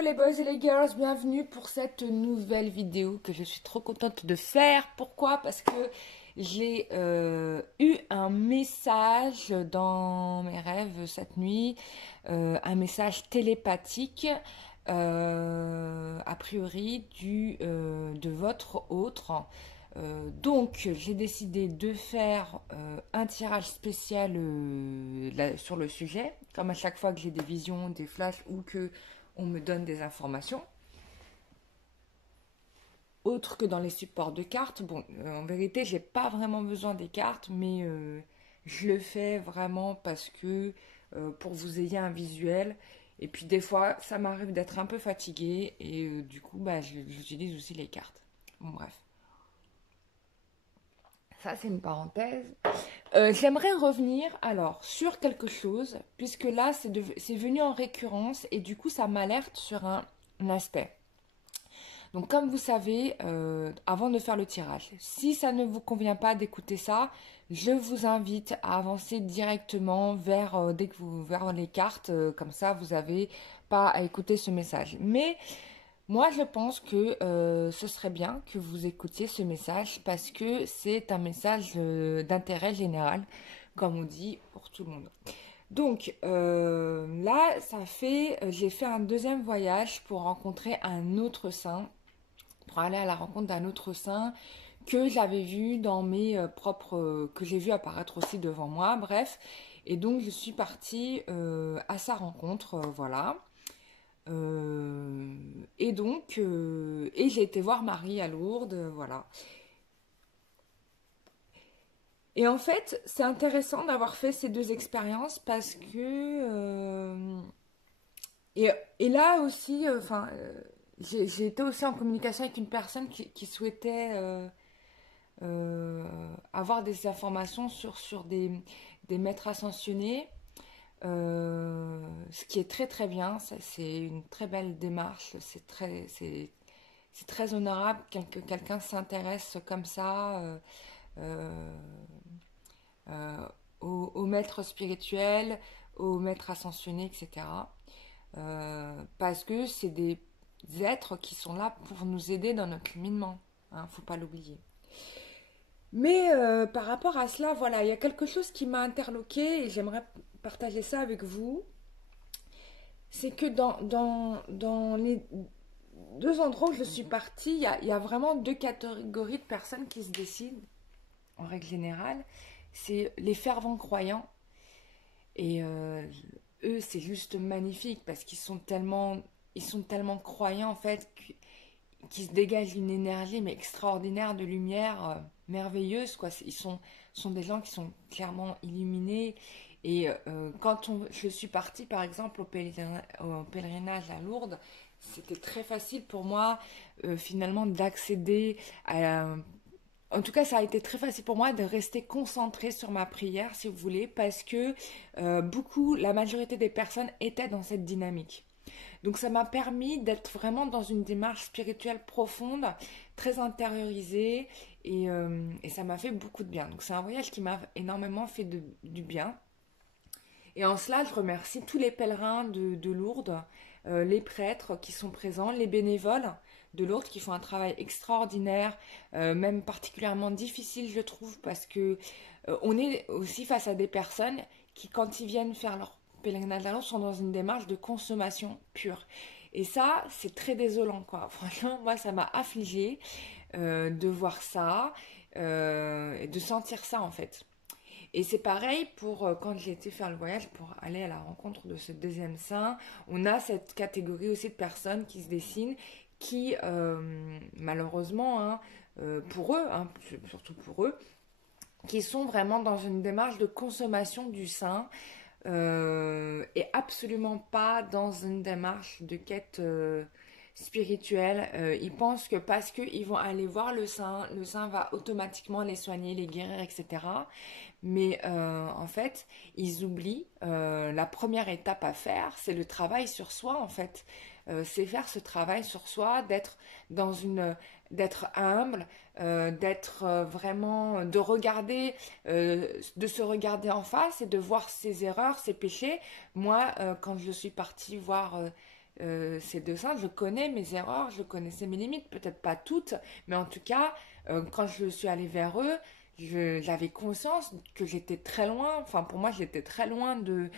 Hello les boys et les girls, bienvenue pour cette nouvelle vidéo que je suis trop contente de faire. Pourquoi? Parce que j'ai eu un message dans mes rêves cette nuit, un message télépathique, a priori de votre autre. Donc j'ai décidé de faire un tirage spécial sur le sujet, comme à chaque fois que j'ai des visions, des flashs ou que on me donne des informations autres que dans les supports de cartes. Bon, en vérité, j'ai pas vraiment besoin des cartes, mais je le fais vraiment parce que pour vous ayez un visuel. Et puis des fois, ça m'arrive d'être un peu fatiguée et du coup, bah, j'utilise aussi les cartes. Bon, bref. Ça, c'est une parenthèse. J'aimerais revenir alors sur quelque chose, puisque là, c'est venu en récurrence et du coup, ça m'alerte sur un aspect. Donc, comme vous savez, avant de faire le tirage, si ça ne vous convient pas d'écouter ça, je vous invite à avancer directement vers les cartes. Comme ça, vous n'avez pas à écouter ce message. Mais moi, je pense que ce serait bien que vous écoutiez ce message parce que c'est un message d'intérêt général, comme on dit, pour tout le monde. Donc là, j'ai fait un deuxième voyage pour rencontrer un autre saint, pour aller à la rencontre d'un autre saint que j'avais vu dans que j'ai vu apparaître aussi devant moi, bref. Et donc, je suis partie à sa rencontre, voilà. Et j'ai été voir Marie à Lourdes, voilà. Et en fait, c'est intéressant d'avoir fait ces deux expériences parce que et là aussi, j'ai été aussi en communication avec une personne qui souhaitait avoir des informations sur des maîtres ascensionnés. Ce qui est très très bien, c'est une très belle démarche, c'est très honorable que quelqu'un s'intéresse comme ça euh, euh, aux maîtres spirituels, aux maîtres ascensionnés, etc. Parce que c'est des êtres qui sont là pour nous aider dans notre cheminement, hein, faut pas l'oublier. Mais par rapport à cela, voilà, il y a quelque chose qui m'a interloqué et j'aimerais partager ça avec vous. C'est que dans les deux endroits où je suis partie, il y a vraiment deux catégories de personnes qui se décident, en règle générale. C'est les fervents croyants. Et eux, c'est juste magnifique parce ils sont tellement croyants, en fait, qu'ils se dégagent une énergie, mais extraordinaire de lumière, merveilleuse, quoi. Sont des gens qui sont clairement illuminés. Et je suis partie, par exemple, au pèlerinage à Lourdes, c'était très facile pour moi, finalement, d'accéder à... En tout cas, ça a été très facile pour moi de rester concentrée sur ma prière, si vous voulez, parce que la majorité des personnes étaient dans cette dynamique. Donc ça m'a permis d'être vraiment dans une démarche spirituelle profonde, très intériorisée, et ça m'a fait beaucoup de bien. Donc c'est un voyage qui m'a énormément fait du bien. Et en cela, je remercie tous les pèlerins de Lourdes, les prêtres qui sont présents, les bénévoles de Lourdes qui font un travail extraordinaire, même particulièrement difficile, je trouve, parce que on est aussi face à des personnes qui, quand ils viennent faire leur pèlerinage à Lourdes, sont dans une démarche de consommation pure. Et ça, c'est très désolant, quoi. Franchement, moi, ça m'a affligée de voir ça, et de sentir ça, en fait. Et c'est pareil pour quand j'ai été faire le voyage pour aller à la rencontre de ce deuxième saint. On a cette catégorie aussi de personnes qui se dessinent, qui malheureusement, hein, pour eux, hein, surtout pour eux, qui sont vraiment dans une démarche de consommation du saint et absolument pas dans une démarche de quête spirituelle. Ils pensent que parce qu'ils vont aller voir le saint va automatiquement les soigner, les guérir, etc. Mais en fait, ils oublient la première étape à faire, c'est le travail sur soi en fait. C'est faire ce travail sur soi, d'être humble, d'être vraiment, de se regarder en face et de voir ses erreurs, ses péchés. Moi, quand je suis partie voir ces deux seins, je connais mes erreurs, je connaissais mes limites, peut-être pas toutes, mais en tout cas, quand je suis allée vers eux, j'avais conscience que j'étais très loin, enfin pour moi j'étais très loin de,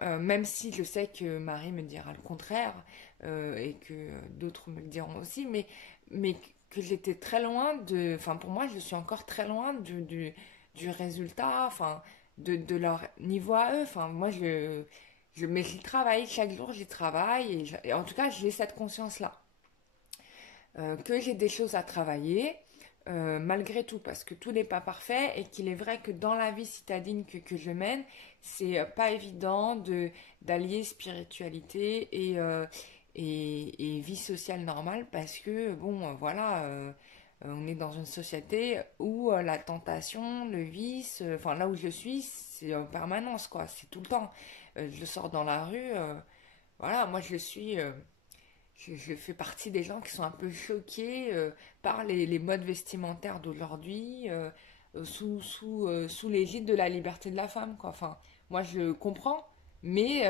même si je sais que Marie me dira le contraire, et que d'autres me le diront aussi, mais que j'étais très loin de, enfin pour moi je suis encore très loin du résultat, enfin de leur niveau à eux, enfin moi mais j'y travaille, chaque jour j'y travaille, et en tout cas j'ai cette conscience-là, que j'ai des choses à travailler, malgré tout, parce que tout n'est pas parfait, et qu'il est vrai que dans la vie citadine que je mène, c'est pas évident d'allier spiritualité et vie sociale normale, parce que, bon, voilà, on est dans une société où la tentation, le vice, enfin là où je suis, c'est en permanence, quoi, c'est tout le temps. Je sors dans la rue, voilà, moi je fais partie des gens qui sont un peu choqués par les modes vestimentaires d'aujourd'hui, sous l'égide de la liberté de la femme, quoi. Enfin, moi je comprends, mais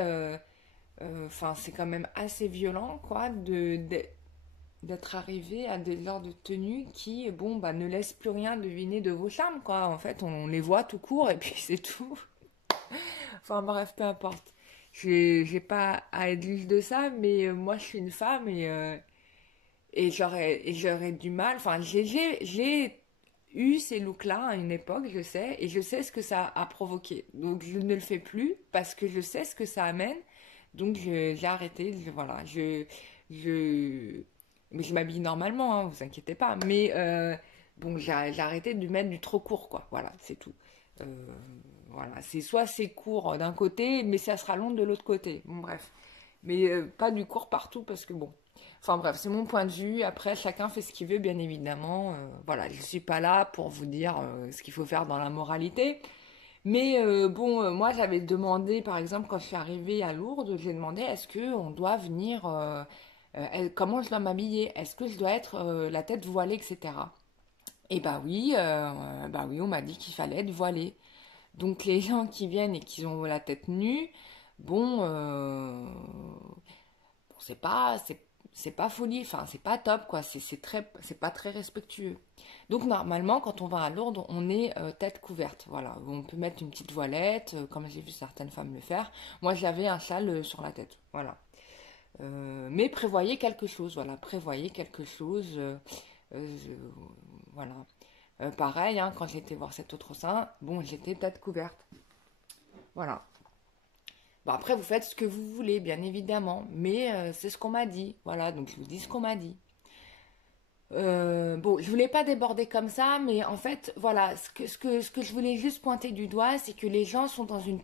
enfin, c'est quand même assez violent, quoi, d'être arrivé à des genres de tenues qui, bon, bah, ne laissent plus rien deviner de vos charmes, quoi. En fait, on les voit tout court et puis c'est tout. Enfin, bref, peu importe. J'ai pas à être juge de ça, mais moi je suis une femme et j'aurais du mal. Enfin, j'ai eu ces looks-là à une époque, je sais, et je sais ce que ça a provoqué. Donc je ne le fais plus parce que je sais ce que ça amène. Donc j'ai arrêté. Voilà, je, mais je m'habille normalement, hein, vous inquiétez pas. Mais bon, j'ai arrêté de mettre du trop court, quoi. Voilà, c'est tout. Euh, voilà, c'est soit c'est court d'un côté, mais ça sera long de l'autre côté. Bon, bref. Mais pas du court partout parce que bon. Enfin bref, c'est mon point de vue. Après, chacun fait ce qu'il veut, bien évidemment. Voilà, je ne suis pas là pour vous dire ce qu'il faut faire dans la moralité. Mais bon, moi j'avais demandé, par exemple, quand je suis arrivée à Lourdes, j'ai demandé est-ce que on doit venir, comment je dois m'habiller, est-ce que je dois être la tête voilée, etc. Et bah oui, on m'a dit qu'il fallait être voilée. Donc les gens qui viennent et qui ont la tête nue, bon, bon, c'est pas folie, enfin c'est pas top quoi, c'est pas très respectueux. Donc normalement quand on va à Lourdes, on est tête couverte, voilà. On peut mettre une petite voilette, comme j'ai vu certaines femmes le faire. Moi j'avais un châle sur la tête, voilà. Mais prévoyez quelque chose, voilà, prévoyez quelque chose, je- voilà. Pareil, hein, quand j'étais voir cet autre sein, bon j'étais tête couverte, voilà. Bon, après, vous faites ce que vous voulez, bien évidemment, mais c'est ce qu'on m'a dit. Voilà, donc je vous dis ce qu'on m'a dit. Bon, je voulais pas déborder comme ça, mais en fait, voilà, ce que je voulais juste pointer du doigt, c'est que les gens sont dans une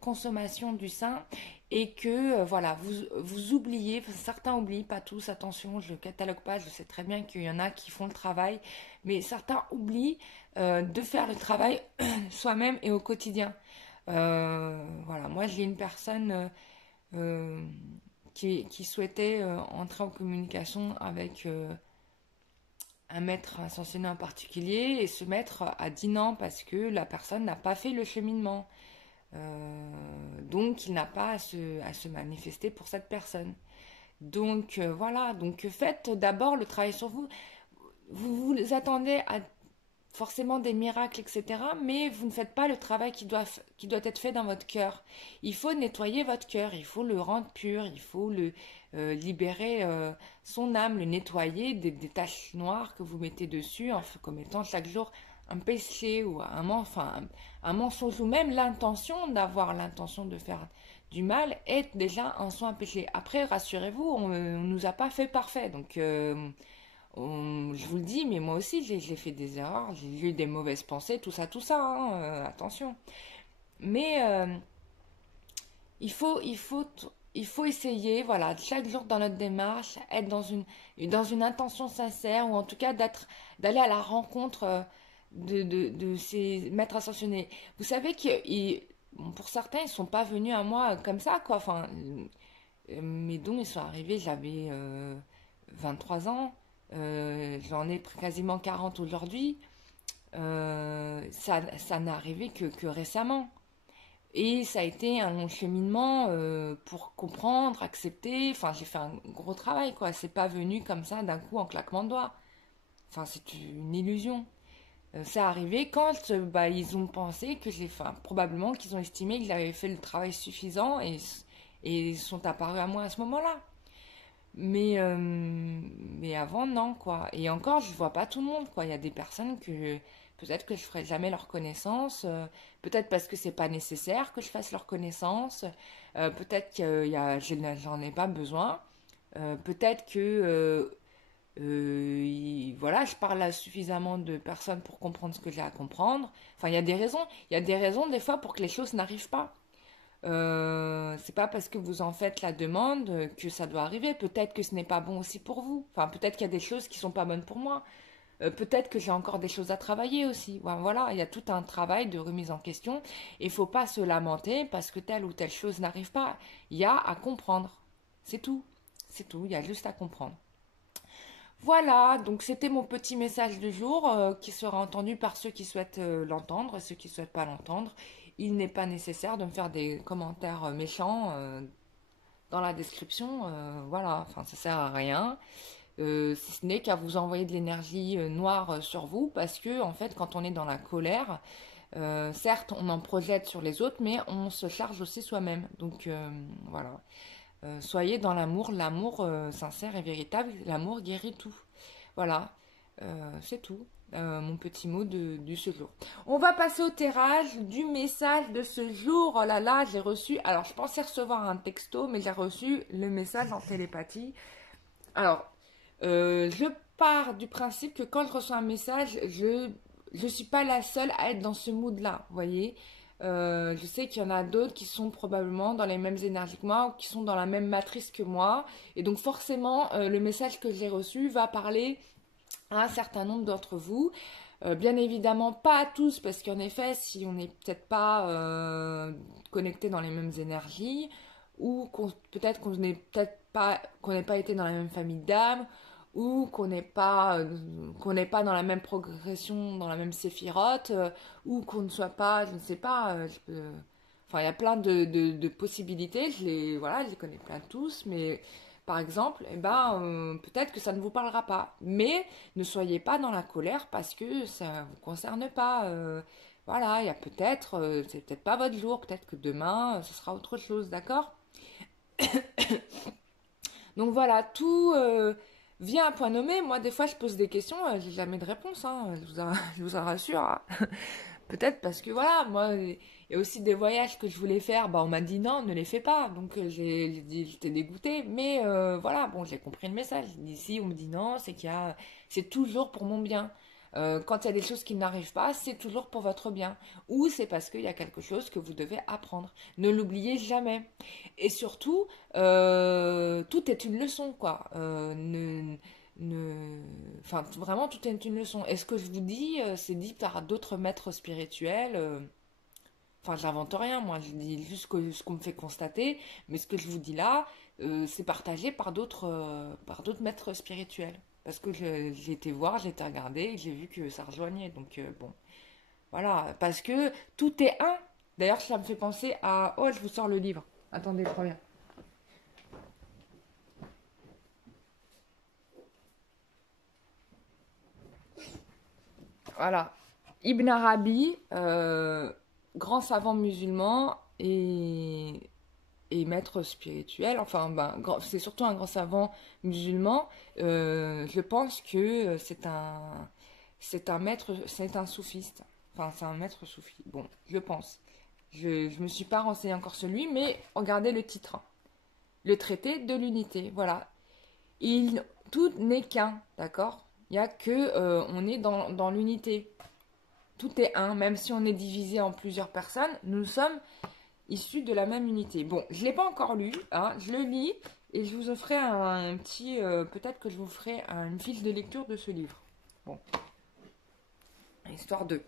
consommation du sein et que, voilà, vous oubliez, enfin, certains oublient, pas tous, attention, je catalogue pas, je sais très bien qu'il y en a qui font le travail, mais certains oublient de faire le travail soi-même et au quotidien. Voilà, moi j'ai une personne euh, qui souhaitait entrer en communication avec un maître ascensionné en particulier et ce maître a dit non parce que la personne n'a pas fait le cheminement. Donc il n'a pas à se manifester pour cette personne. Donc voilà, donc faites d'abord le travail sur vous. Vous attendez à forcément des miracles, etc. Mais vous ne faites pas le travail qui doit être fait dans votre cœur. Il faut nettoyer votre cœur, il faut le rendre pur, il faut le libérer son âme, le nettoyer des taches noires que vous mettez dessus en commettant chaque jour un péché ou un mensonge ou même l'intention d'avoir l'intention de faire du mal est déjà en soi un péché. Après, rassurez-vous, on ne nous a pas fait parfait. Donc, je vous le dis, mais moi aussi j'ai fait des erreurs, j'ai eu des mauvaises pensées, tout ça, hein, attention. Mais il faut essayer, voilà, chaque jour dans notre démarche, être dans une intention sincère, ou en tout cas d'aller à la rencontre de ces maîtres ascensionnés. Vous savez que bon, pour certains, ils sont pas venus à moi comme ça, quoi. Enfin, mes dons, ils sont arrivés, j'avais 23 ans, j'en ai quasiment 40 aujourd'hui. Ça n'a arrivé que récemment. Et ça a été un long cheminement pour comprendre, accepter. Enfin, j'ai fait un gros travail, quoi. C'est pas venu comme ça d'un coup en claquement de doigts. Enfin, c'est une illusion. C'est arrivé quand bah, ils ont pensé que j'ai, enfin, probablement qu'ils ont estimé que j'avais fait le travail suffisant et ils sont apparus à moi à ce moment-là. Mais avant, non, quoi. Et encore, je vois pas tout le monde, quoi. Il y a des personnes que peut-être que je ferai jamais leur connaissance, peut-être parce que c'est pas nécessaire que je fasse leur connaissance, peut-être que j'en ai pas besoin, peut-être que voilà, je parle à suffisamment de personnes pour comprendre ce que j'ai à comprendre. Enfin, il y a des raisons. Il y a des raisons des fois pour que les choses n'arrivent pas. C'est pas parce que vous en faites la demande que ça doit arriver. Peut-être que ce n'est pas bon aussi pour vous. Enfin, peut-être qu'il y a des choses qui sont pas bonnes pour moi. Peut-être que j'ai encore des choses à travailler aussi. Voilà, il y a tout un travail de remise en question. Et il faut pas se lamenter parce que telle ou telle chose n'arrive pas. Il y a à comprendre. C'est tout. C'est tout. Il y a juste à comprendre. Voilà, donc c'était mon petit message du jour qui sera entendu par ceux qui souhaitent l'entendre et ceux qui ne souhaitent pas l'entendre. Il n'est pas nécessaire de me faire des commentaires méchants dans la description. Voilà, enfin ça sert à rien. Si ce n'est qu'à vous envoyer de l'énergie noire sur vous parce que en fait quand on est dans la colère, certes on en projette sur les autres mais on se charge aussi soi-même. Donc voilà. Soyez dans l'amour, l'amour sincère et véritable, l'amour guérit tout. Voilà, c'est tout. Mon petit mot du ce jour. On va passer au tirage du message de ce jour. Oh là là, j'ai reçu. Alors, je pensais recevoir un texto, mais j'ai reçu le message en télépathie. Alors, je pars du principe que quand je reçois un message, je suis pas la seule à être dans ce mood-là. Vous voyez, je sais qu'il y en a d'autres qui sont probablement dans les mêmes énergies que moi ou qui sont dans la même matrice que moi. Et donc forcément, le message que j'ai reçu va parler à un certain nombre d'entre vous. Bien évidemment, pas à tous, parce qu'en effet, si on n'est peut-être pas connecté dans les mêmes énergies, ou peut-être qu'on n'ait pas été dans la même famille d'âme, ou qu'on n'est pas dans la même progression, dans la même séphirote, ou qu'on ne soit pas, je ne sais pas, enfin il y a plein de possibilités, voilà, je les connais plein tous, mais par exemple, eh ben, peut-être que ça ne vous parlera pas. Mais ne soyez pas dans la colère parce que ça ne vous concerne pas. Voilà, il y a peut-être, c'est peut-être pas votre jour, peut-être que demain, ce sera autre chose, d'accord? Donc voilà, tout vient à point nommé. Moi, des fois, je pose des questions, j'ai jamais de réponse, hein, je vous en rassure, hein. Peut-être parce que voilà, moi, il y a aussi des voyages que je voulais faire, bah on m'a dit non, ne les fais pas. Donc j'étais dégoûtée, mais voilà, bon, j'ai compris le message. Ici, on me dit non, c'est toujours pour mon bien. Quand il y a des choses qui n'arrivent pas, c'est toujours pour votre bien. Ou c'est parce qu'il y a quelque chose que vous devez apprendre. Ne l'oubliez jamais. Et surtout, tout est une leçon, quoi. Enfin, vraiment, tout est une leçon. Et ce que je vous dis, c'est dit par d'autres maîtres spirituels. Enfin, j'invente rien, moi, je dis juste ce qu'on me fait constater. Mais ce que je vous dis là, c'est partagé par d'autres maîtres spirituels. Parce que j'ai été voir, j'ai été regarder, et j'ai vu que ça rejoignait. Donc, bon, voilà. Parce que tout est un. D'ailleurs, ça me fait penser à... Oh, je vous sors le livre. Attendez, je reviens. Voilà. Ibn Arabi, grand savant musulman et maître spirituel, enfin, ben, c'est surtout un grand savant musulman. Je pense que c'est un maître, c'est un soufiste. Enfin, c'est un maître soufi. Bon, je pense. Je me suis pas renseigné encore sur lui, mais regardez le titre, hein. Le traité de l'unité, voilà. Tout n'est qu'un, d'accord? Il n'y a que, on est dans l'unité. Tout est un, même si on est divisé en plusieurs personnes, nous sommes issus de la même unité. Bon, je ne l'ai pas encore lu, hein, je le lis et je vous ferai un petit... peut-être que je vous ferai une fiche de lecture de ce livre. Bon, histoire de...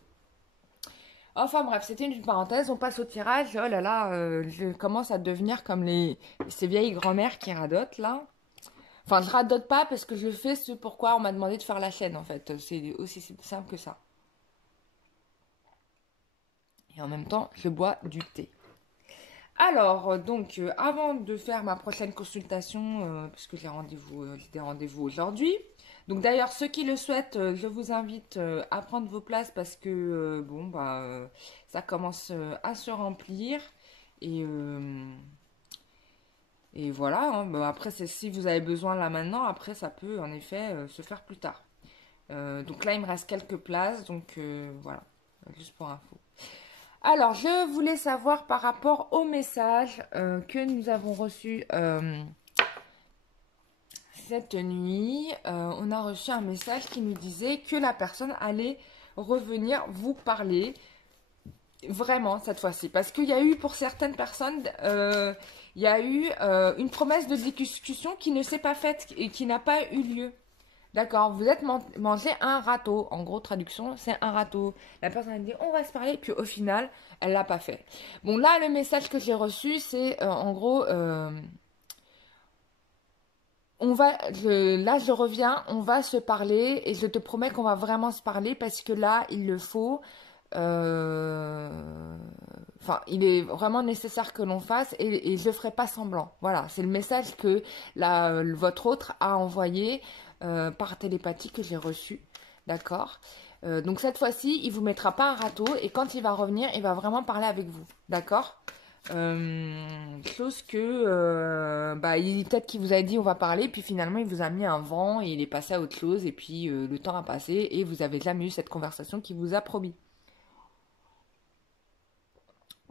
Enfin bref, c'était une parenthèse, on passe au tirage. Oh là là, je commence à devenir comme ces vieilles grand-mères qui radotent là. Enfin, je radote pas parce que je fais ce pourquoi on m'a demandé de faire la chaîne en fait. C'est aussi simple que ça. Et en même temps, je bois du thé. Alors, avant de faire ma prochaine consultation, puisque j'ai des rendez-vous aujourd'hui. Donc, d'ailleurs, ceux qui le souhaitent, je vous invite à prendre vos places parce que, bon, bah, ça commence à se remplir. Et, euh, et voilà, hein. Bah, après, si vous avez besoin là maintenant, après, ça peut en effet se faire plus tard. Donc là, il me reste quelques places, donc voilà, juste pour info. Alors, je voulais savoir par rapport au message que nous avons reçu cette nuit. On a reçu un message qui nous disait que la personne allait revenir vous parler. Vraiment, cette fois-ci. Parce qu'il y a eu, pour certaines personnes, il y a eu une promesse de discussion qui ne s'est pas faite et qui n'a pas eu lieu. D'accord, vous êtes mangé un râteau. En gros, traduction, c'est un râteau. La personne a dit, on va se parler, puis au final, elle l'a pas fait. Bon, là, le message que j'ai reçu, c'est en gros, là, je reviens, on va se parler, et je te promets qu'on va vraiment se parler parce que là, il le faut. Euh, Enfin, il est vraiment nécessaire que l'on fasse et je ne ferai pas semblant. Voilà, c'est le message que votre autre a envoyé par télépathie que j'ai reçu. D'accord. Donc cette fois-ci, il ne vous mettra pas un râteau et quand il va revenir, il va vraiment parler avec vous. D'accord. Chose que peut-être qu'il vous a dit on va parler, puis finalement il vous a mis un vent et il est passé à autre chose et puis le temps a passé et vous avez jamais eu cette conversation qu'il vous a promis.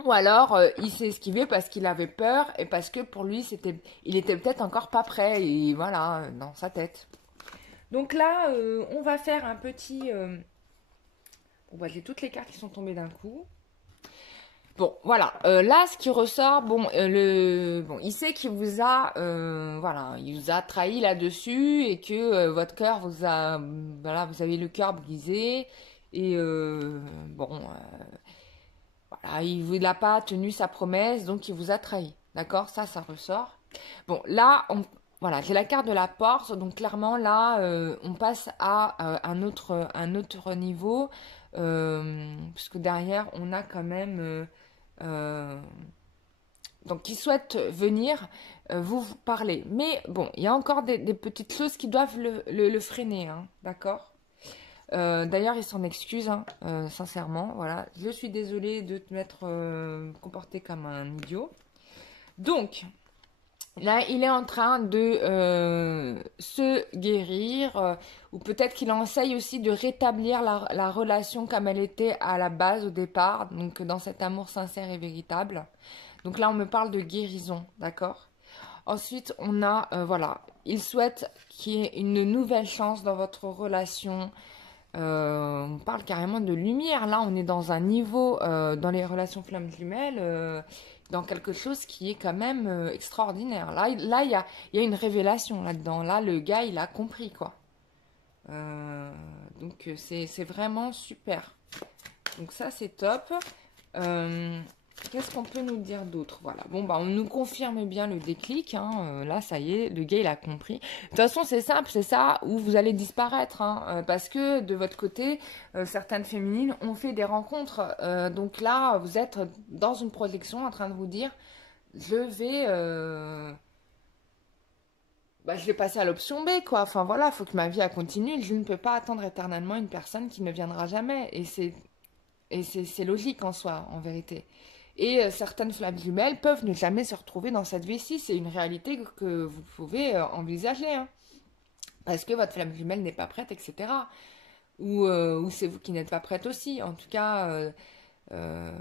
Ou alors, il s'est esquivé parce qu'il avait peur et parce que pour lui, il était peut-être encore pas prêt et voilà, dans sa tête. Donc là, on va faire un petit. Bon, bah, j'ai toutes les cartes qui sont tombées d'un coup. Bon, voilà. Là, ce qui ressort, bon, il sait qu'il vous a, voilà, il vous a trahi là-dessus et que votre cœur vous a, voilà, vous avez le cœur brisé et bon. Voilà, il vous n'a pas tenu sa promesse, donc il vous a trahi. D'accord? Ça ressort. Bon, là, voilà, j'ai la carte de la porte, donc clairement, là, on passe à un autre niveau, puisque derrière, on a quand même... euh, donc, qui souhaite venir vous parler. Mais bon, il y a encore des petites choses qui doivent le freiner, hein, d'accord? D'ailleurs, il s'en excuse, hein, sincèrement. Voilà, je suis désolée de te m'être comporté comme un idiot. Donc, là, il est en train de se guérir, ou peut-être qu'il essaye aussi de rétablir la relation comme elle était à la base, au départ, donc dans cet amour sincère et véritable. Donc là, on me parle de guérison, d'accord? Ensuite, on a, voilà, il souhaite qu'il y ait une nouvelle chance dans votre relation. On parle carrément de lumière. Là, on est dans un niveau, dans les relations flammes jumelles, dans quelque chose qui est quand même extraordinaire. Là, il y a une révélation là-dedans. Là, le gars, il a compris, quoi. Donc, c'est vraiment super. Donc, ça, c'est top. Qu'est-ce qu'on peut nous dire d'autre? Voilà. Bon, bah, on nous confirme bien le déclic, hein. Là, ça y est, le gars, il a compris. De toute façon, c'est simple, c'est ça où vous allez disparaître, hein, parce que de votre côté, certaines féminines ont fait des rencontres. Donc là, vous êtes dans une projection en train de vous dire, je vais passer à l'option B, quoi. Enfin, voilà, il faut que ma vie elle continue. Je ne peux pas attendre éternellement une personne qui ne viendra jamais. Et c'est logique en soi, en vérité. Et certaines flammes jumelles peuvent ne jamais se retrouver dans cette vie-ci. C'est une réalité que vous pouvez envisager, hein. Parce que votre flamme jumelle n'est pas prête, etc. Ou c'est vous qui n'êtes pas prête aussi. En tout cas, euh,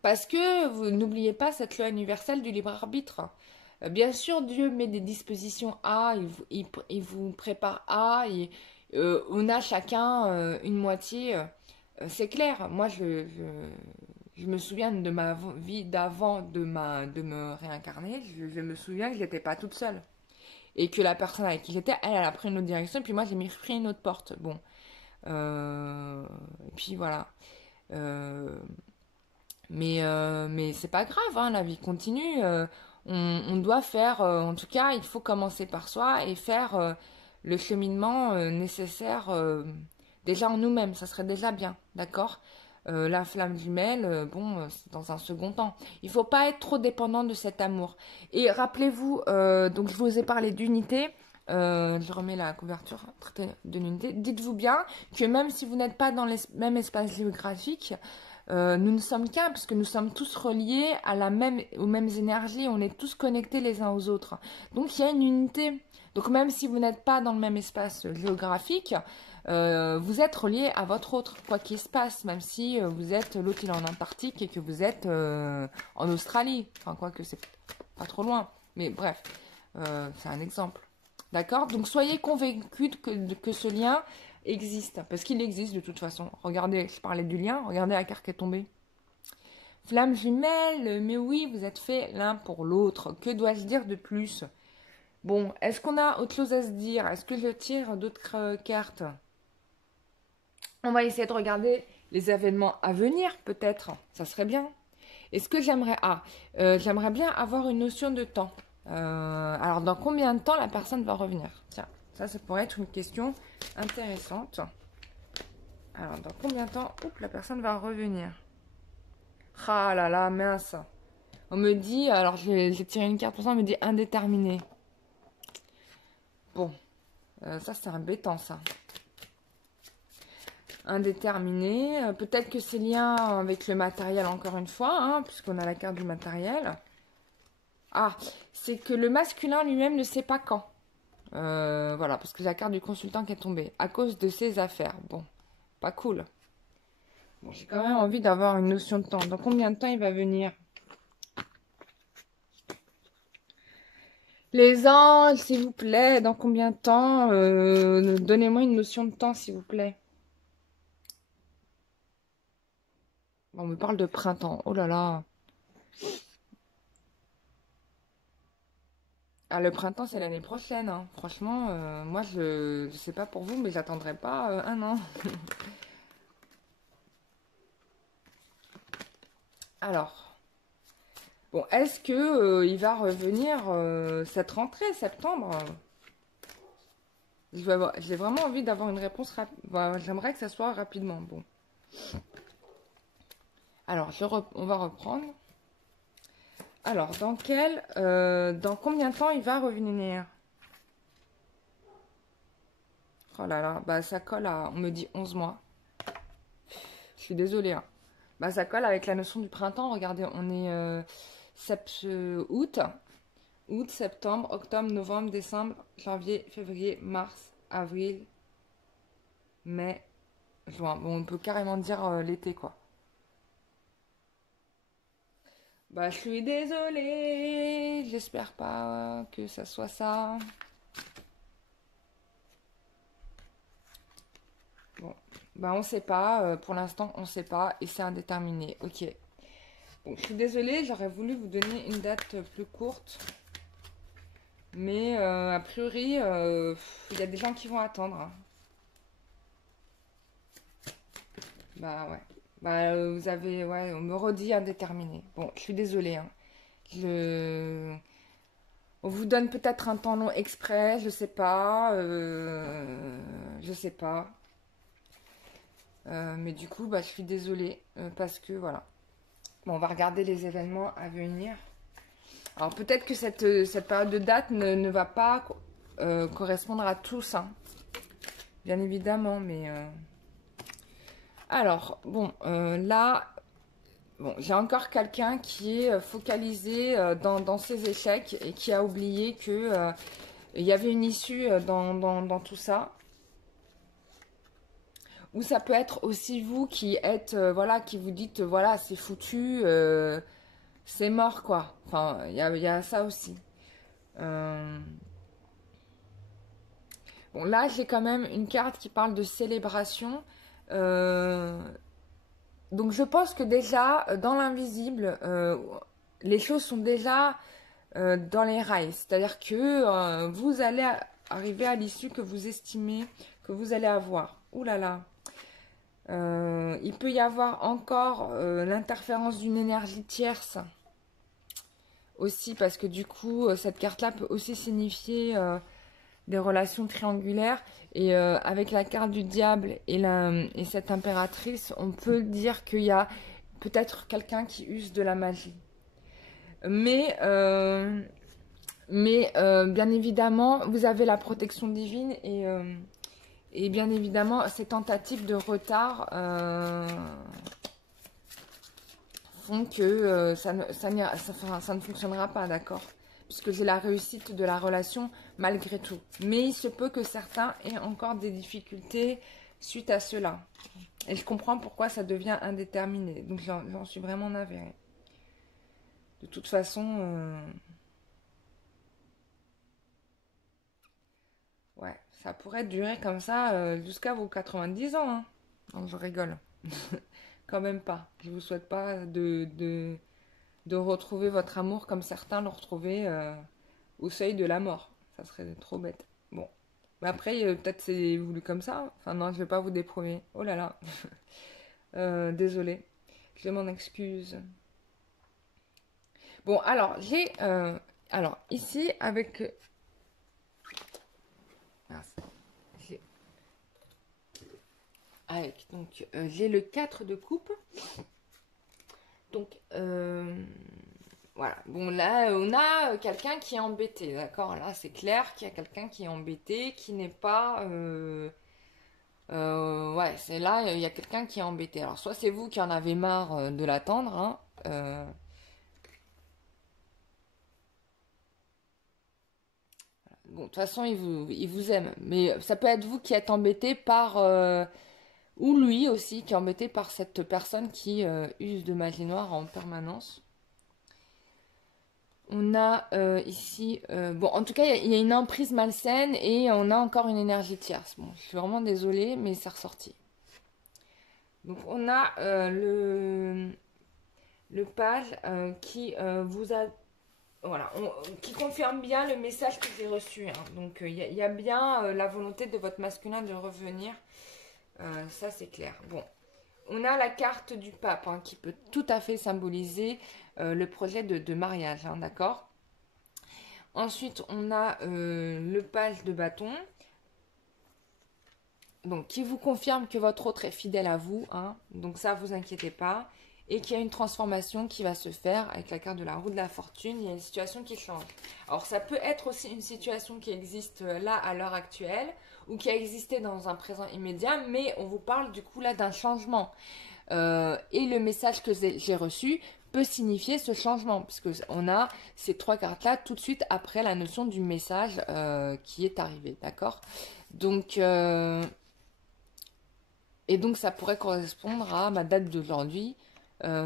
parce que vous n'oubliez pas cette loi universelle du libre arbitre. Bien sûr, Dieu met des dispositions A, il vous prépare A, on a chacun une moitié. C'est clair, moi je me souviens de ma vie d'avant de me réincarner, je me souviens que je n'étais pas toute seule. Et que la personne avec qui j'étais, elle a pris une autre direction, puis moi j'ai pris une autre porte. Bon. Et puis voilà. Euh, mais c'est pas grave, hein, la vie continue. On doit faire, en tout cas, il faut commencer par soi et faire le cheminement nécessaire déjà en nous-mêmes. Ça serait déjà bien, d'accord? La flamme jumelle, bon, c'est dans un second temps. Il faut pas être trop dépendant de cet amour. Et rappelez-vous, donc je vous ai parlé d'unité. Je remets la couverture traité de l'unité. Dites-vous bien que même si vous n'êtes pas dans le même espace géographique, nous ne sommes qu'un, puisque nous sommes tous reliés à aux mêmes énergies, on est tous connectés les uns aux autres. Donc il y a une unité. Donc même si vous n'êtes pas dans le même espace géographique, vous êtes reliés à votre autre, quoi qu'il se passe, même si vous êtes, l'autre il est en Antarctique et que vous êtes en Australie. Enfin, quoi que c'est pas trop loin. Mais bref, c'est un exemple. D'accord? Donc soyez convaincus que ce lien existe, parce qu'il existe de toute façon. Regardez, je parlais du lien, regardez la carte qui est tombée. Flamme jumelle, mais oui, vous êtes faits l'un pour l'autre. Que dois-je dire de plus? Bon, est-ce qu'on a autre chose à se dire? Est-ce que je tire d'autres cartes? On va essayer de regarder les événements à venir, peut-être. Ça serait bien. Est-ce que j'aimerais... Ah, j'aimerais bien avoir une notion de temps. Alors, dans combien de temps la personne va revenir? Tiens, ça pourrait être une question intéressante. Alors, dans combien de temps la personne va revenir? Ah là là, mince. On me dit... Alors, j'ai tiré une carte pour ça, on me dit indéterminé. Bon, ça, c'est embêtant, ça. Indéterminé. Peut-être que c'est lié avec le matériel, encore une fois, hein, puisqu'on a la carte du matériel. Ah, c'est que le masculin lui-même ne sait pas quand. Voilà, parce que la carte du consultant qui est tombée. À cause de ses affaires. Bon, pas cool. Bon, j'ai quand même envie d'avoir une notion de temps. Dans combien de temps il va venir? Les anges, s'il vous plaît. Dans combien de temps? Donnez-moi une notion de temps, s'il vous plaît. On me parle de printemps. Oh là là. Ah, le printemps, c'est l'année prochaine, hein. Franchement, moi, je sais pas pour vous, mais j'attendrai pas un an. Alors, bon, est-ce que il va revenir cette rentrée, septembre? J'ai vraiment envie d'avoir une réponse rapide. Bah, j'aimerais que ça soit rapidement. Bon. Alors, on va reprendre. Alors, dans combien de temps il va revenir? Oh là là, bah ça colle à, on me dit 11 mois. Je suis désolée, hein. Bah ça colle avec la notion du printemps. Regardez, on est août, septembre, octobre, novembre, décembre, janvier, février, mars, avril, mai, juin. Bon, on peut carrément dire l'été, quoi. Bah, je suis désolée. J'espère pas que ça soit ça. Bon, bah on sait pas. Pour l'instant, on sait pas et c'est indéterminé. Ok. Bon, je suis désolée. J'aurais voulu vous donner une date plus courte, mais a priori, il y a des gens qui vont attendre, hein. Bah ouais. Bah vous avez, ouais, on me redit indéterminé. Bon, je suis désolée, hein. Je... On vous donne peut-être un temps long exprès, je sais pas. Je sais pas. Mais du coup, bah, je suis désolée parce que voilà. Bon, on va regarder les événements à venir. Alors peut-être que cette période de date ne va pas correspondre à tous, hein. Bien évidemment, mais... Alors, bon, là, bon, j'ai encore quelqu'un qui est focalisé dans ses échecs et qui a oublié que il y avait une issue dans tout ça. Ou ça peut être aussi vous qui êtes, voilà, qui vous dites, voilà, c'est foutu, c'est mort, quoi. Enfin, il y a ça aussi. Bon, là, j'ai quand même une carte qui parle de célébration. Donc, je pense que déjà, dans l'invisible, les choses sont déjà dans les rails. C'est-à-dire que vous allez arriver à l'issue que vous estimez que vous allez avoir. Ouh là là. Il peut y avoir encore l'interférence d'une énergie tierce aussi, parce que du coup, cette carte-là peut aussi signifier des relations triangulaires. Et avec la carte du diable et cette impératrice, on peut dire qu'il y a peut-être quelqu'un qui use de la magie. Mais, euh, mais bien évidemment, vous avez la protection divine et bien évidemment, ces tentatives de retard font que ça ne fonctionnera pas, d'accord? Puisque j'ai la réussite de la relation malgré tout. Mais il se peut que certains aient encore des difficultés suite à cela. Et je comprends pourquoi ça devient indéterminé. Donc j'en suis vraiment navrée. De toute façon, ouais, ça pourrait durer comme ça jusqu'à vos 90 ans. Hein. Non, je rigole. Quand même pas. Je vous souhaite pas de retrouver votre amour comme certains l'ont retrouvé au seuil de la mort. Ça serait trop bête. Bon. Mais après, peut-être c'est voulu comme ça. Enfin non, je vais pas vous déprouver. Oh là là. Désolée. Je m'en excuse. Bon, alors, alors, ici, avec... mince. J'ai- donc, j'ai le 4 de coupe. Donc, voilà. Bon, là, on a quelqu'un qui est embêté, d'accord? Là, c'est clair qu'il y a quelqu'un qui est embêté, qui n'est pas... ouais, c'est là, il y a quelqu'un qui est embêté. Alors, soit c'est vous qui en avez marre de l'attendre, hein. Bon, de toute façon, il vous aime. Mais ça peut être vous qui êtes embêté par... ou lui aussi, qui est embêté par cette personne qui use de magie noire en permanence. On a ici... bon, en tout cas, il y a une emprise malsaine et on a encore une énergie tierce. Bon, je suis vraiment désolée, mais c'est ressorti. Donc, on a le page qui vous a... Voilà, qui confirme bien le message que j'ai reçu. Hein. Donc, il y a bien la volonté de votre masculin de revenir. Ça, c'est clair. Bon, on a la carte du pape hein, qui peut tout à fait symboliser le projet de mariage, hein, d'accord? Ensuite, on a le page de bâton, donc qui vous confirme que votre autre est fidèle à vous, hein, donc ça, vous inquiétez pas, et qu'il y a une transformation qui va se faire avec la carte de la roue de la fortune, il y a une situation qui change. Alors, ça peut être aussi une situation qui existe là à l'heure actuelle, ou qui a existé dans un présent immédiat, mais on vous parle du coup là d'un changement. Et le message que j'ai reçu peut signifier ce changement, puisque on a ces trois cartes-là tout de suite après la notion du message qui est arrivé, d'accord? Donc, et donc ça pourrait correspondre à ma date d'aujourd'hui,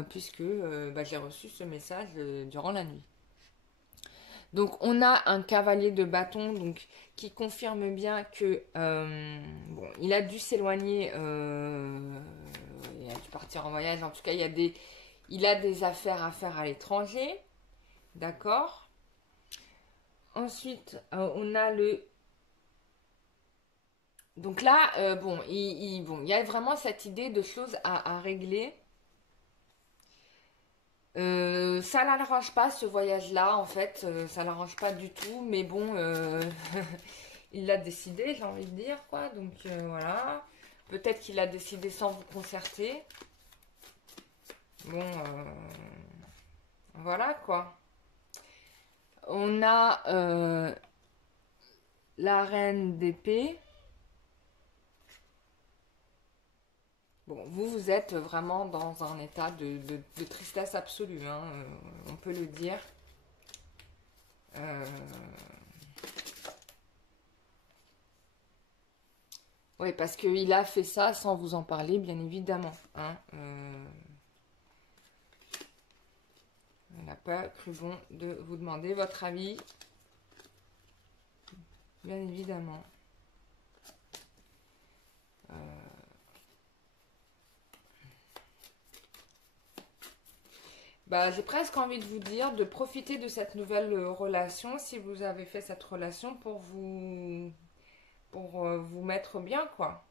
puisque bah, j'ai reçu ce message durant la nuit. Donc on a un cavalier de bâton donc, qui confirme bien que bon, il a dû s'éloigner, il a dû partir en voyage, en tout cas il a des affaires à faire à l'étranger, d'accord. Ensuite on a le... Donc là, bon, bon, il y a vraiment cette idée de choses à régler. Ça l'arrange pas ce voyage-là, en fait, ça l'arrange pas du tout, mais bon, il l'a décidé, j'ai envie de dire, quoi, donc voilà. Peut-être qu'il l'a décidé sans vous concerter. Bon, voilà, quoi. On a la reine d'épée. Bon, vous êtes vraiment dans un état de tristesse absolue, hein, on peut le dire. Euh, Oui, parce qu'il a fait ça sans vous en parler, bien évidemment. Hein. Il n'a pas cru bon de vous demander votre avis, bien évidemment. Bah, j'ai presque envie de vous dire de profiter de cette nouvelle relation si vous avez fait cette relation pour vous mettre bien, quoi.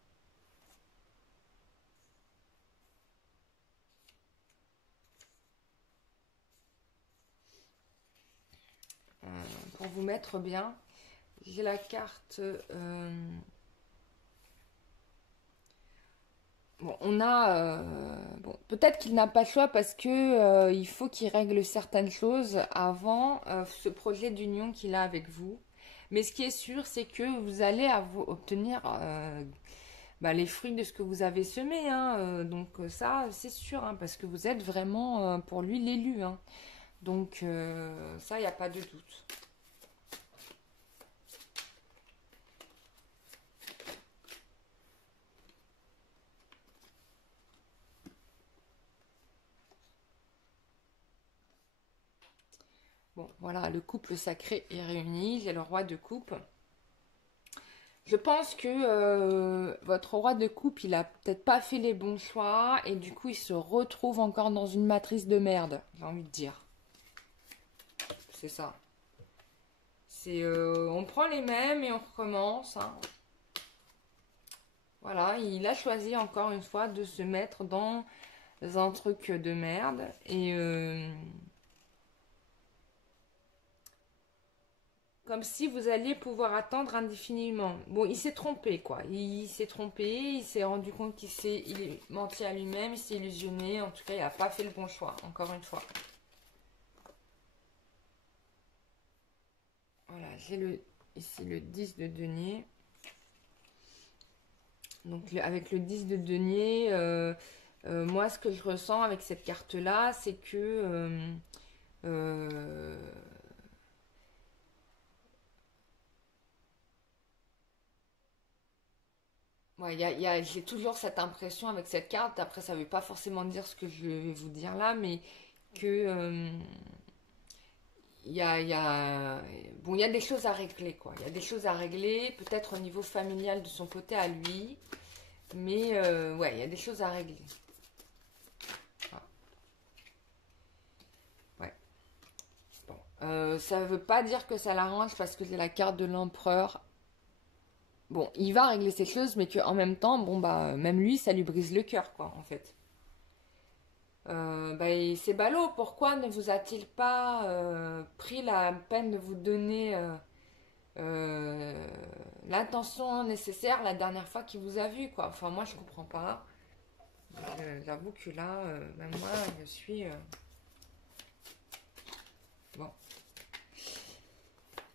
Pour vous mettre bien. j'ai la carte... Bon, on a... bon, peut-être qu'il n'a pas le choix parce que il faut qu'il règle certaines choses avant ce projet d'union qu'il a avec vous. Mais ce qui est sûr, c'est que vous allez obtenir bah, les fruits de ce que vous avez semé, hein. Donc ça, c'est sûr, hein, parce que vous êtes vraiment pour lui l'élu, hein. Donc ça, il n'y a pas de doute. Bon, voilà, le couple sacré est réuni. J'ai le roi de coupe. Je pense que votre roi de coupe, il a peut-être pas fait les bons choix et du coup, il se retrouve encore dans une matrice de merde, j'ai envie de dire. C'est ça. C'est on prend les mêmes et on recommence, hein. Voilà, il a choisi encore une fois de se mettre dans un truc de merde et comme si vous alliez pouvoir attendre indéfiniment. Bon, il s'est trompé, quoi. Il s'est trompé, il s'est rendu compte il est menti à lui-même, il s'est illusionné. En tout cas, il n'a pas fait le bon choix, encore une fois. Voilà, j'ai ici le 10 de denier. Donc, avec le 10 de denier, moi, ce que je ressens avec cette carte-là, c'est que... ouais, j'ai toujours cette impression avec cette carte. Après, ça ne veut pas forcément dire ce que je vais vous dire là, mais que bon, il y a des choses à régler, quoi. Il y a des choses à régler, peut-être au niveau familial de son côté à lui, mais ouais, il y a des choses à régler. Ouais. Bon, ça ne veut pas dire que ça l'arrange parce que c'est la carte de l'empereur. Bon, il va régler ces choses, mais qu'en même temps, bon, bah, même lui, ça lui brise le cœur, quoi, en fait. Bah, c'est ballot, pourquoi ne vous a-t-il pas pris la peine de vous donner l'attention nécessaire la dernière fois qu'il vous a vu, quoi. Enfin, moi, je comprends pas. J'avoue que là, même moi, je suis... Bon.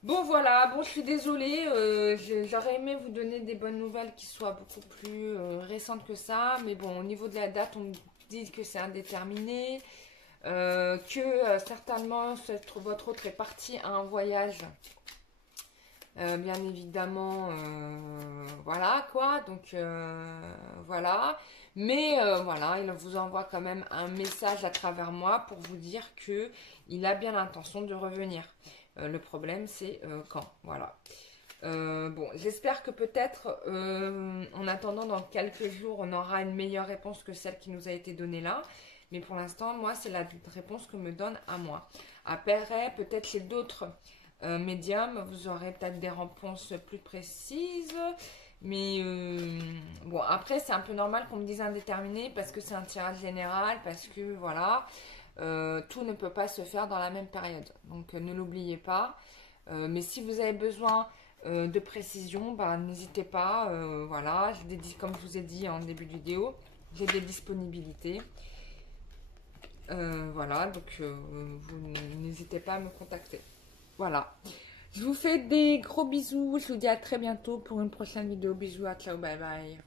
Bon, voilà. Bon, je suis désolée. J'aurais aimé vous donner des bonnes nouvelles qui soient beaucoup plus récentes que ça. Mais bon, au niveau de la date, on me dit que c'est indéterminé. Que certainement, votre autre est parti à un voyage. Bien évidemment, voilà quoi, donc voilà. Mais voilà, il vous envoie quand même un message à travers moi pour vous dire que il a bien l'intention de revenir. Le problème, c'est quand, voilà. Bon, j'espère que peut-être, en attendant, dans quelques jours, on aura une meilleure réponse que celle qui nous a été donnée là. Mais pour l'instant, moi, c'est la réponse que me donne à moi. Après, peut-être chez d'autres médiums, vous aurez peut-être des réponses plus précises. Mais bon, après, c'est un peu normal qu'on me dise indéterminé parce que c'est un tirage général, parce que voilà, tout ne peut pas se faire dans la même période. Donc, ne l'oubliez pas. Mais si vous avez besoin de précision, bah, n'hésitez pas. Voilà, comme je vous ai dit en début de vidéo, j'ai des disponibilités. Voilà, donc vous n'hésitez pas à me contacter. Voilà. Je vous fais des gros bisous. Je vous dis à très bientôt pour une prochaine vidéo. Bisous, à ciao, bye bye.